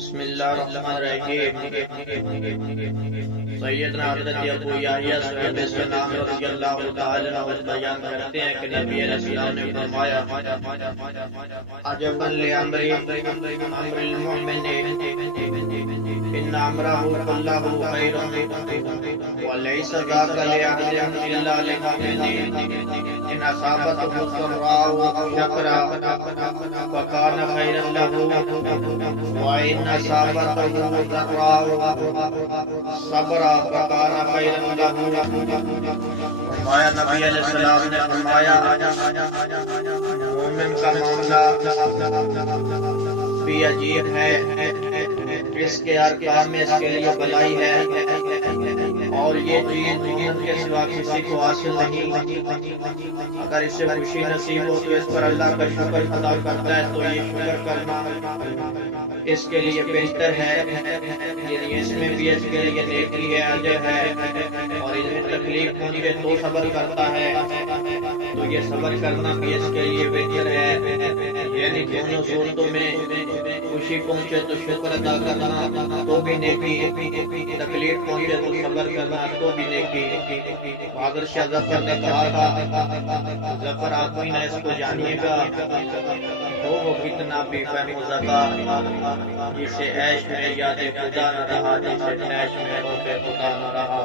بسم اللہ الرحمن الرحیم۔ سیدنا حضرت ابو یحییٰ صاحب السلام رضی اللہ تعالی عنہ بیان کرتے ہیں کہ نبی علیہ السلام نے فرمایا عجبا لامر المؤمن ان امرہ کلہ خیر وليس ذاك لأحد إلا للمؤمن إن أصابته ضراء شكر فكان خيرا له وإن أصابته ضراء صبر فكان خيرا له۔ فرمایا نبی علیہ السلام نے فرمایا مومن کا معاملہ بھی عجیب ہے، اس کے ہر کام میں اس کے لیے بھلائی ہے اور یہ چیز مومن کے سوا کسی کو حاصل نہیں۔ اگر اسے خوشی نصیب ہو تو اس پر اللہ کا شکر ادا کرتا ہے تو یہ شکر کرنا اس کے لیے بہتر ہے، یعنی اس میں بھی اس کے لیے نیکی ہے، اجر ہے، اور اس میں تکلیف پہنچے تو صبر کرتا ہے تو یہ صبر کرنا بھی اس کے لیے بہتر ہے، یعنی دونوں صورتوں میں خوشی پہنچے تو شکر ادا کرنا تو بھی نیکی، تکلیف پہنچے تو صبر کرنا تو بھی نیکی۔ اگر شاہ ظفر نے کہا تھا ظفر آپ ہی نہ اس کو جانیے گا تو وہ کتنا بھی فہم و ذکا، جسے عیش میں یاد خدا نہ رہا، جسے عیش میں روح خدا نہ رہا۔